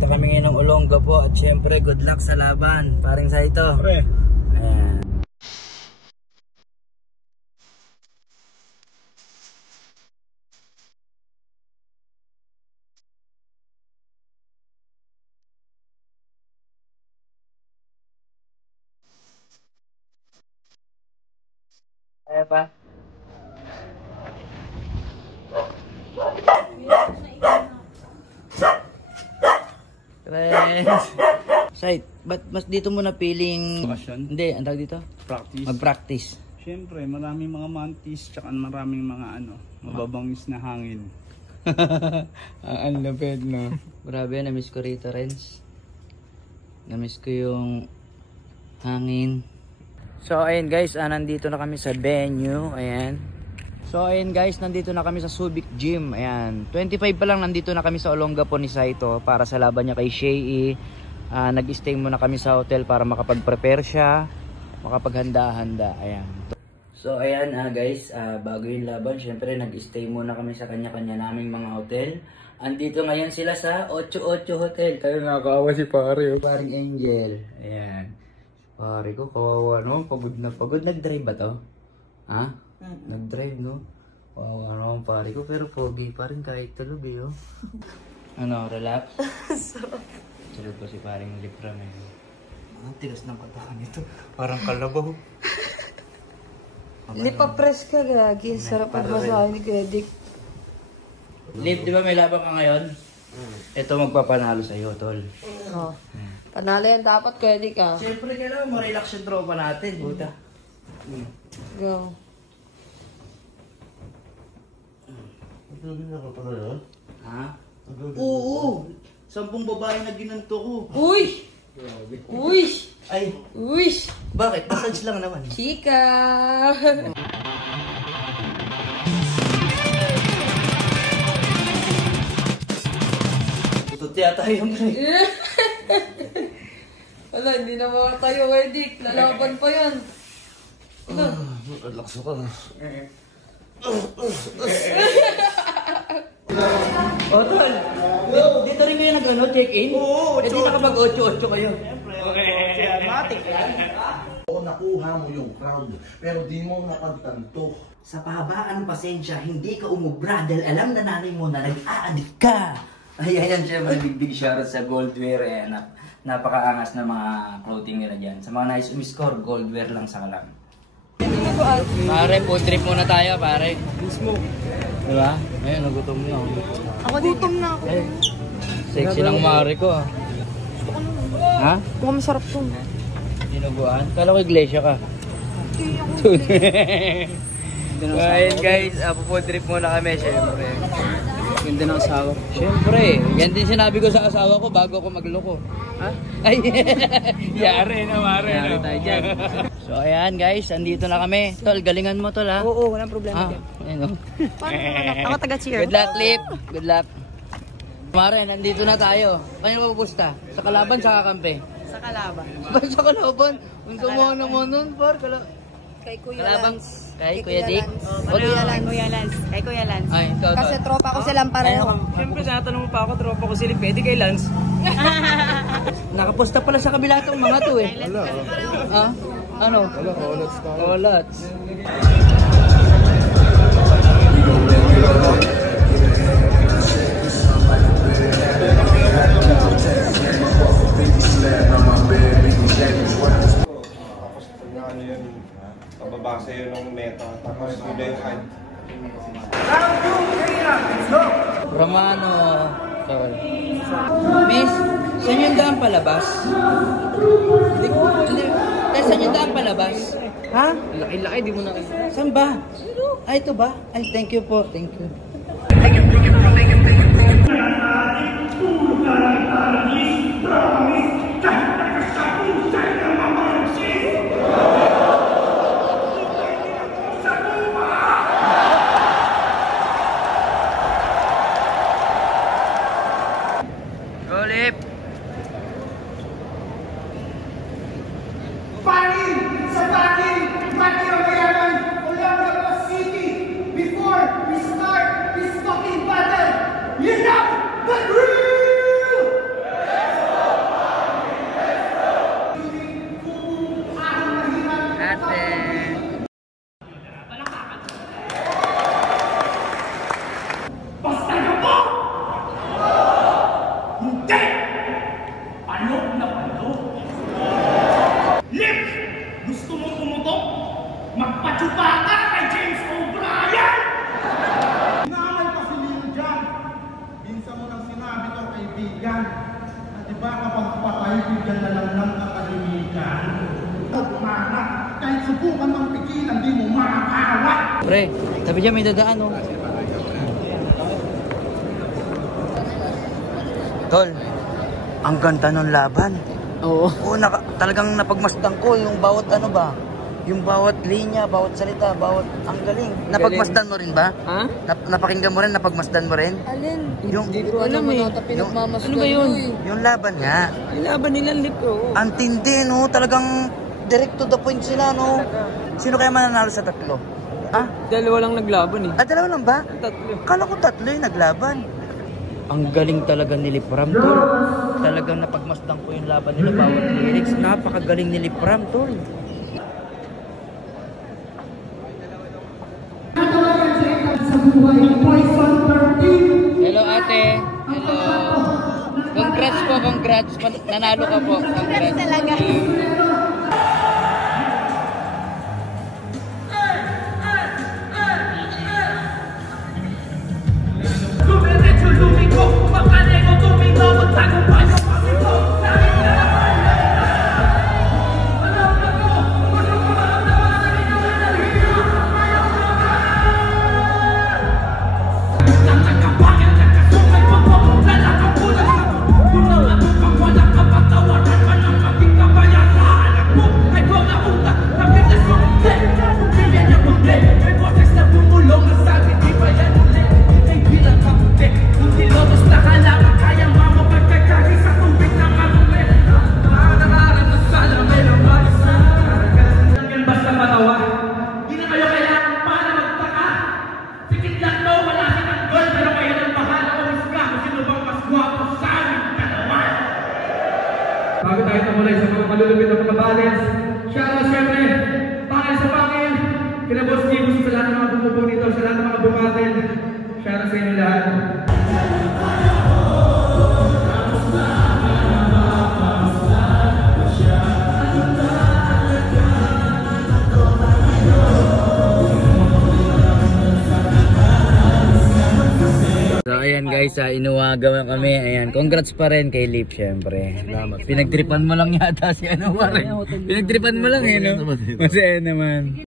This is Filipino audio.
Punta kami ngayon ng Olongapo at syempre good luck sa laban. Paring sa ito. Pre. Ayan. Kaya pa? Sait, ba't mas dito mo na feeling... Bakasyon? Hindi, ang tawag dito? Practice. Mag-practice. Siyempre, maraming mga mantis, tsaka maraming mga mababangis na hangin. Ang lapit, no? Grabe, na-miss ko rito, Renz. Na-miss ko yung hangin. So, ayun guys, nandito na kami sa venue. Ayan. So, ayun guys, nandito na kami sa Subic Gym. Ayan. 25 pa lang nandito na kami sa Olongapo ni Saito para sa laban niya kay Shea. Nag-stay muna kami sa hotel para makapag-prepare siya, makapaghanda-handa. Ayan. So ayan guys, bago yung laban, syempre nag-stay muna kami sa kanya-kanya naming mga hotel. Andito ngayon sila sa 88 Hotel. Kayo nakakawa si pare, paring Angel. Ayan. Pare ko, kawawa no, pagod na pagod. Nag-drive ba to? Ha? Nag-drive no? Kawawa naman pare ko, pero pogi pa rin kahit tulog eh oh. Ano, relax? Tulog ko si paring Lipram eh. Ang tigas ng katawan nito. Parang kalabaw. Lipa-press ka, gagi. Sarap ang masahe ni Kuya Dick. Lip, di ba may labang ka ngayon? Ito magpapanalo sa'yo, tol. Oh. Panalo yan dapat, Kuya Dick ah. Siyempre, kailangan ma-relax yung tropa natin, buta. Go. Ha? Oo! 10 babae na ginanto ko. Uy! Uy! Ay, Uy! bakit? Massage lang naman. Chika! Tutot yata yung pre. Wala, hindi na makatayo, Kuya Dick. Lalaban pa yan. Relax ka na. O, tol. Dito rin kayo nag-ano, check-in? Oo. Dito nakapag-8-8 kayo. Oo, nakuha mo yung crowd, pero di mo napagtanto. Sa pahabaan ng pasensya, hindi ka umubra dahil alam na nanay mo na nag-a-addict ka. Ayan, syempre, big shoutout sa Goldwear. Ayan, napakaangas na mga clothing nila dyan. Sa mga nice umiscore, Goldwear lang sa kalam. Pare, food trip muna tayo, pare. Mismo. Diba? Ayun, nagutom niyo. Ako gutom na ako. Eh, sexy ng mare ko ah. Ha? Mukhang masarap to. Dinuguan? Kala ko iglesia ka. Ayun guys, food trip muna kami, syempre. Ganda ng asawa ko. Syempre, yan din sinabi ko sa asawa ko bago ako magloko. Ha? Ay, yari na mare. Yari tayo dyan. So ayan guys, andito na kami. Tol, galingan mo tol ha? Oo, walang problema. Ayun o. Ako taga-cheer. Good luck, Lip. Good luck. Mare, nandito na tayo. Kanino pupusta? Sa kalaban, sa kakampi? Sa kalaban. Sa kalaban? Unsa mo naman nun, par? Kay Kuya Kalabang Lance. kay Kuya Dick? Kuya Lance. Kay Kuya Lance. Ay, ikaw, Kasi tropa ko silang pareho. Siyempre, tinatanong mo pa ako, tropa ko sila, pwede kay Lance. Nakaposta pala sa kabila itong mga to eh. Wala. Ha? Ano? Wala, olats tayo. Olats. Pababasa yun ng meta, tapos yun yung ad. Romano. Tol. Miss, saan yung daan palabas? Hindi. Saan yung daan palabas? Ha? Laki-laki, di mo na. Saan ba? Ay, ito ba? Ay, thank you po. Thank you. Go, Lip! You know the groove! Hayop na palo. Lip! Gusto mo pumutok? Magpatsupa ka kay James O'Brien! Namay pa si Lil Jon. Minsan mo nang sinabi to, kaibigan. Na diba kapag patay, bigyan na lang ng katahimikan. Mana, kahit subukan mang pigilan, di mo makakawa. Pre, sabi dyan may dadaan oh. Tol, ang ganda ng laban. Oo. Oo, talagang napagmasdan ko yung bawat ano ba? Yung bawat linya, bawat salita, bawat ang galing. Napagmasdan mo rin ba? Ha? Napakinggan mo rin, napagmasdan mo rin? Alin? Yung, Hindi ko alam eh. Ano ba yun? Yung laban nga. Yung laban nila, Lipro. Ang tindi, no? Talagang direct to the point sila, no? Sino kaya mananalo sa tatlo? Ah? Dalawa lang naglaban eh. Ah, dalawa lang ba? Tatlo. Kala ko tatlo yung naglaban. Ang galing talaga ni Lipram, tol. Talagang napagmasdan ko yung laban nila, bawat lyrics. Napakagaling ni Lipram, tol. Hello ate. Hello. Congrats po, congrats. Nanalo ka po. Congrats talaga. Dumiretso lumiko, makaneko tumino, magtagumpay ang pamito. Bago tayo tumulay sa mga malulupit na pagkabalance, shoutout syempre, pangil sa pangil, kina Boss Gibbs, sa lahat ng mga bumubuo nito, sa lahat ng mga bumatin, shoutout sa inyo lahat. So ayan guys, inuwaga kami. Ayan, congrats pa rin kay Lip syempre. Pinagtripan mo lang yata si ano pa rin. Pinagtripan mo lang eh, no? Masaya naman.